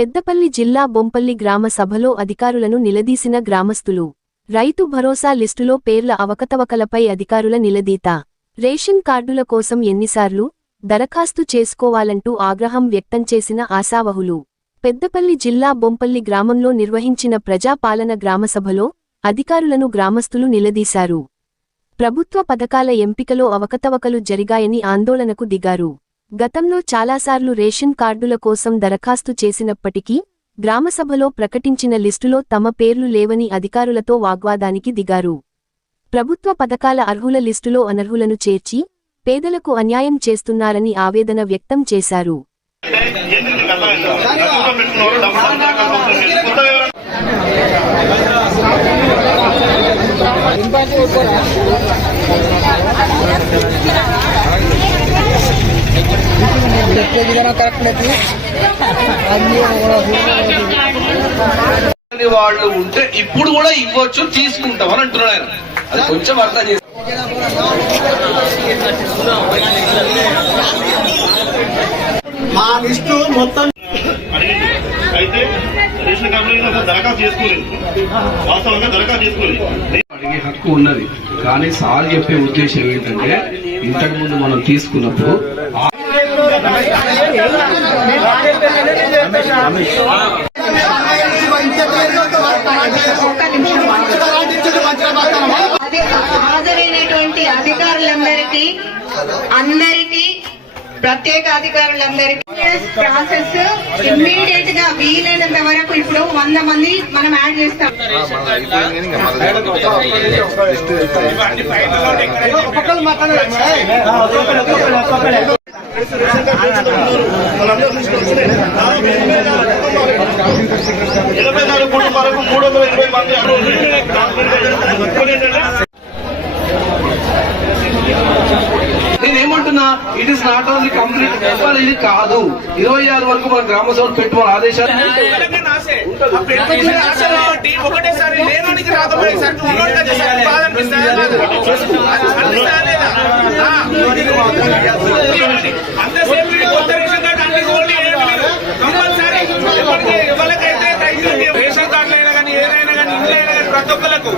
పెద్దపల్లి జిల్లా బొంపల్లి గ్రామ సభలో అధికారులను నిలదీసిన గ్రామస్తులు రైతు భరోసా లిస్టులో పేర్ల అవకతవకలపై అధికారుల నిలదీత. రేషన్ కార్డుల కోసం ఎన్నిసార్లు దరఖాస్తు చేసుకోవాలంటూ ఆగ్రహం వ్యక్తం చేసిన ఆశావహులు. పెద్దపల్లి జిల్లా బొంపల్లి గ్రామంలో నిర్వహించిన ప్రజాపాలన గ్రామసభలో అధికారులను గ్రామస్తులు నిలదీశారు. ప్రభుత్వ పథకాల ఎంపికలో అవకతవకలు జరిగాయని ఆందోళనకు దిగారు. గతంలో చాలాసార్లు రేషన్ కార్డుల కోసం దరఖాస్తు చేసినప్పటికీ గ్రామసభలో ప్రకటించిన లిస్టులో తమ పేర్లు లేవని అధికారులతో వాగ్వాదానికి దిగారు. ప్రభుత్వ పథకాల అర్హుల లిస్టులో అనర్హులను చేర్చి పేదలకు అన్యాయం చేస్తున్నారని ఆవేదన వ్యక్తం చేశారు. వాళ్ళు ఉంటే ఇప్పుడు కూడా ఇవ్వచ్చు తీసుకుంటాం అని అంటున్నాడు ఆయన. అది కొంచెం అర్థం చేసి మా లిస్టు మొత్తం రేషన్ కంపెనీ అసలు దరఖాస్తు చేసుకోలేదు వాస్తవంగా దరఖాస్తు చేసుకోలేదు అడిగే హక్కు ఉన్నది. కానీ సార్ చెప్పే ఉద్దేశం ఏంటంటే ఇంతకు ముందు మనం తీసుకున్నప్పుడు ఆ- అది హాజరైనటువంటి అధికారులందరికీ అందరికీ ప్రత్యేక అధికారులందరికీ ప్రాసెస్ ఇమ్మీడియట్గా వీలైనంత వరకు ఇప్పుడు వంద మంది మనం యాడ్ చేస్తాం ఇరవై నాలుగు కుటుంబాలకు మూడు వందల ఇరవై మంది అర్హులు. ఇంకోటి ఏంటంటే నేనేమంటున్నా it is not only complete number ఇది కాదు. ఇరవై ఆరు వరకు మన గ్రామ సభలు పెట్టుకోవాలి ఆదేశాలు ఒకటేసారి ప్రతి ఒక్కరికి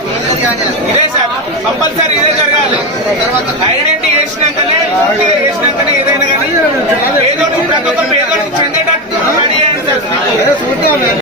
ఇదే సార్ కంపల్సరీ ఇదే జరగాలి. ఐడెంటిటీ వేసినాకనే పూర్తిగా వేసినాకనే ఏదైనా కానీ